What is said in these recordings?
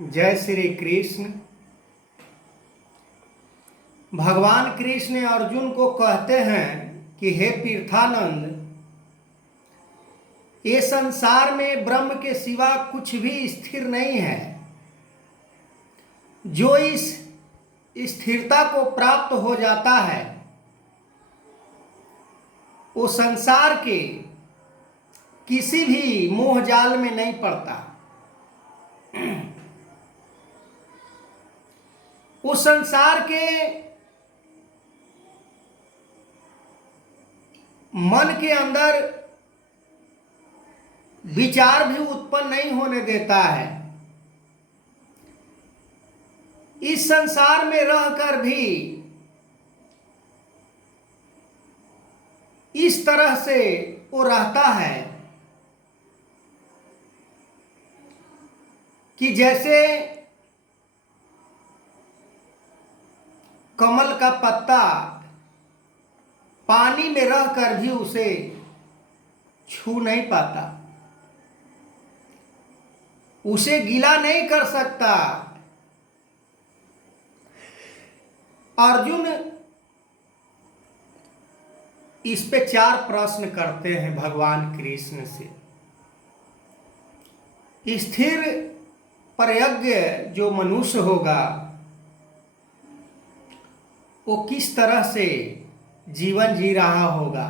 जय श्री कृष्ण। भगवान कृष्ण अर्जुन को कहते हैं कि हे तीर्थानंद, ये संसार में ब्रह्म के सिवा कुछ भी स्थिर नहीं है। जो इस स्थिरता को प्राप्त हो जाता है वो संसार के किसी भी मोह जाल में नहीं पड़ता। उस संसार के मन के अंदर विचार भी उत्पन्न नहीं होने देता है। इस संसार में रहकर भी इस तरह से वो रहता है कि जैसे कमल का पत्ता पानी में रहकर भी उसे छू नहीं पाता, उसे गीला नहीं कर सकता। अर्जुन इस पे 4 प्रश्न करते हैं भगवान कृष्ण से। स्थिर प्रज्ञ जो मनुष्य होगा वो किस तरह से जीवन जी रहा होगा।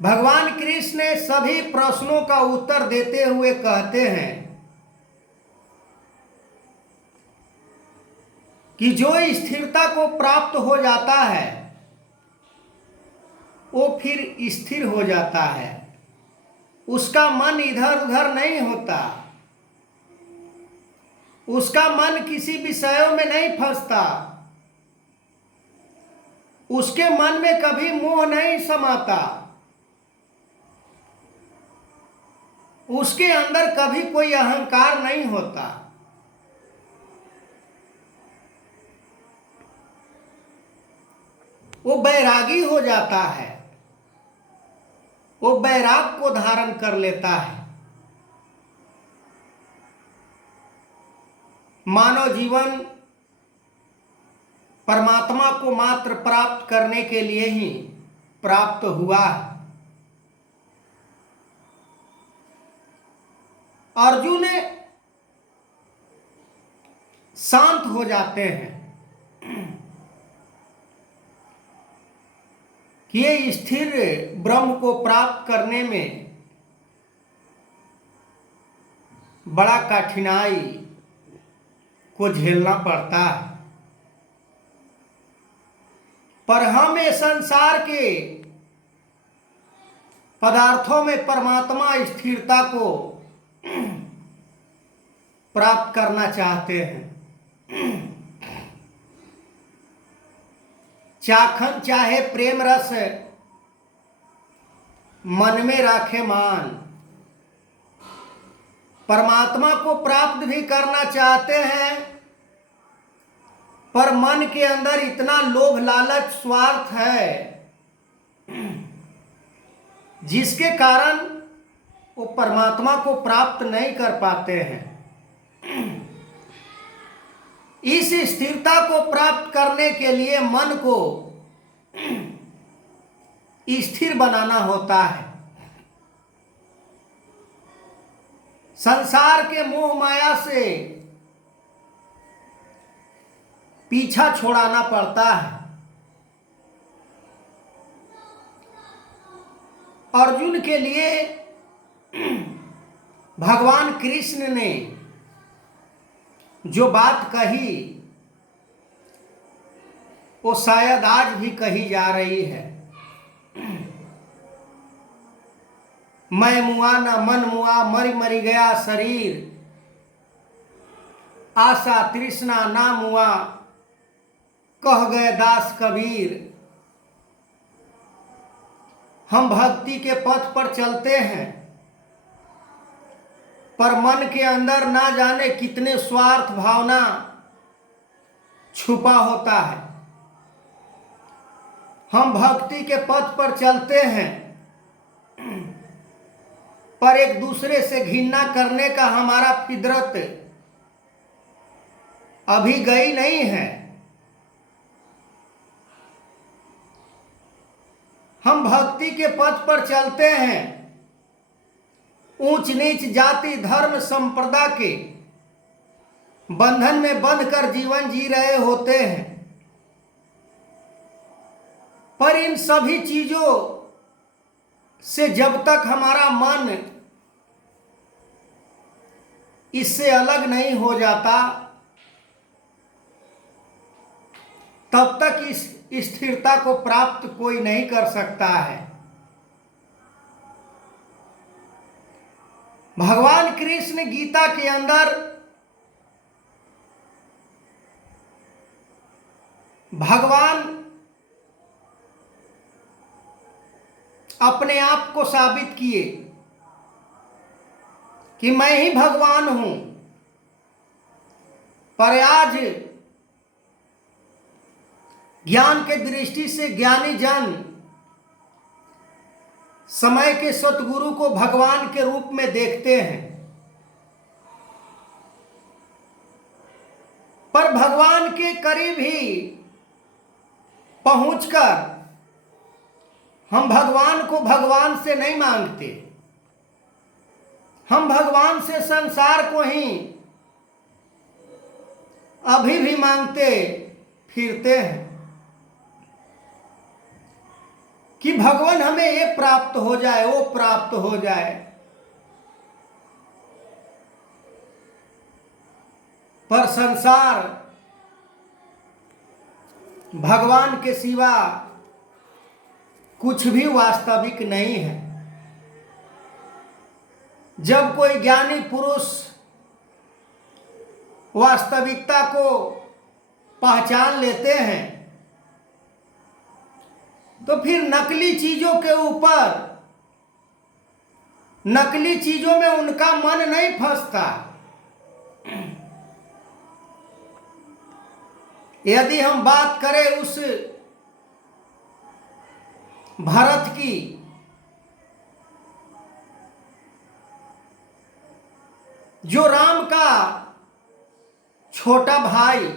भगवान कृष्ण ने सभी प्रश्नों का उत्तर देते हुए कहते हैं कि जो स्थिरता को प्राप्त हो जाता है वो फिर स्थिर हो जाता है, उसका मन इधर उधर नहीं होता, उसका मन किसी विषयों में नहीं फंसता, उसके मन में कभी मोह नहीं समाता, उसके अंदर कभी कोई अहंकार नहीं होता। वो बैरागी हो जाता है, वो बैराग को धारण कर लेता है। मानव जीवन परमात्मा को मात्र प्राप्त करने के लिए ही प्राप्त हुआ है। अर्जुन शांत हो जाते हैं कि ये स्थिर ब्रह्म को प्राप्त करने में बड़ा कठिनाई को झेलना पड़ता है, पर हम ये संसार के पदार्थों में परमात्मा स्थिरता को प्राप्त करना चाहते हैं। चाखन चाहे प्रेम रस मन में राखे मान, परमात्मा को प्राप्त भी करना चाहते हैं, पर मन के अंदर इतना लोभ लालच स्वार्थ है जिसके कारण वो परमात्मा को प्राप्त नहीं कर पाते हैं। इस स्थिरता को प्राप्त करने के लिए मन को स्थिर बनाना होता है, संसार के मोह माया से पीछा छोड़ाना पड़ता है। अर्जुन के लिए भगवान कृष्ण ने जो बात कही वो शायद आज भी कही जा रही है। मैं मुआ न मन मुआ, मरी मरी गया शरीर, आशा तृष्णा ना मुआ, कह गए दास कबीर। हम भक्ति के पथ पर चलते हैं, पर मन के अंदर ना जाने कितने स्वार्थ भावना छुपा होता है। हम भक्ति के पथ पर चलते हैं पर एक दूसरे से घृणा करने का हमारा फितरत अभी गई नहीं है। हम भक्ति के पथ पर चलते हैं, ऊंच नीच जाति धर्म संप्रदाय के बंधन में बंध कर जीवन जी रहे होते हैं, पर इन सभी चीजों से जब तक हमारा मन इससे अलग नहीं हो जाता, तब तक इस स्थिरता को प्राप्त कोई नहीं कर सकता है। भगवान कृष्ण गीता के अंदर भगवान अपने आप को साबित किए कि मैं ही भगवान हूं, पर आज ज्ञान के दृष्टि से ज्ञानी जन समय के सतगुरु को भगवान के रूप में देखते हैं, पर भगवान के करीब ही पहुंचकर हम भगवान को भगवान से नहीं मांगते, हम भगवान से संसार को ही अभी भी मांगते फिरते हैं कि भगवान हमें ये प्राप्त हो जाए, वो प्राप्त हो जाए। पर संसार भगवान के सिवा कुछ भी वास्तविक नहीं है। जब कोई ज्ञानी पुरुष वास्तविकता को पहचान लेते हैं, तो फिर नकली चीजों के ऊपर, नकली चीजों में उनका मन नहीं फंसता। यदि हम बात करें उस भरत की, जो राम का छोटा भाई,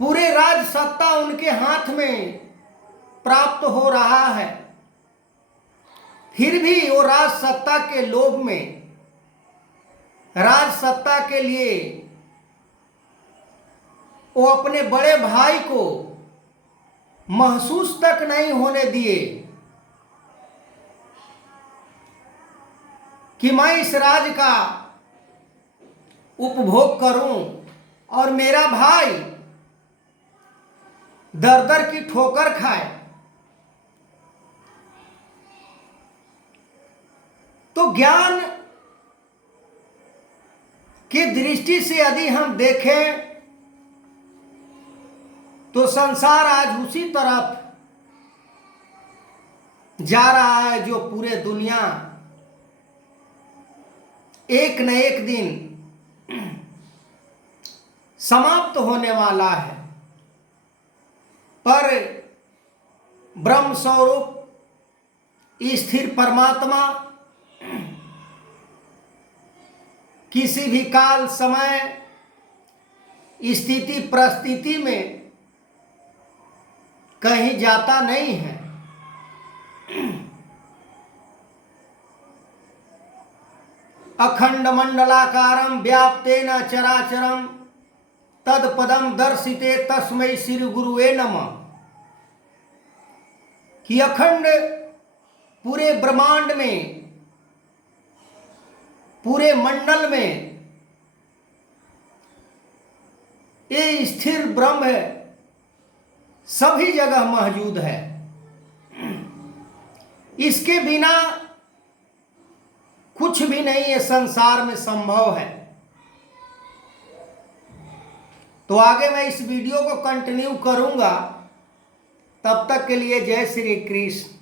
पूरे राज सत्ता उनके हाथ में प्राप्त हो रहा है, फिर भी वो राज सत्ता के लोभ में, राज सत्ता के लिए वो अपने बड़े भाई को महसूस तक नहीं होने दिए कि मैं इस राज का उपभोग करूं और मेरा भाई दर दर की ठोकर खाए। तो ज्ञान की दृष्टि से यदि हम देखें तो संसार आज उसी तरफ जा रहा है जो पूरे दुनिया एक न एक दिन समाप्त होने वाला है। पर ब्रह्म स्वरूप स्थिर परमात्मा किसी भी काल समय स्थिति परिस्थिति में कहीं जाता नहीं है। अखंड मंडलाकारं व्याप्तेन चराचरं तत्पदं दर्शिते तस्मै श्री गुरुवे नमः। कि अखंड पूरे ब्रह्मांड में, पूरे मंडल में ये स्थिर ब्रह्म है, सभी जगह मौजूद है। इसके बिना कुछ भी नहीं है संसार में संभव है। तो आगे मैं इस वीडियो को कंटिन्यू करूंगा। तब तक के लिए जय श्री कृष्ण।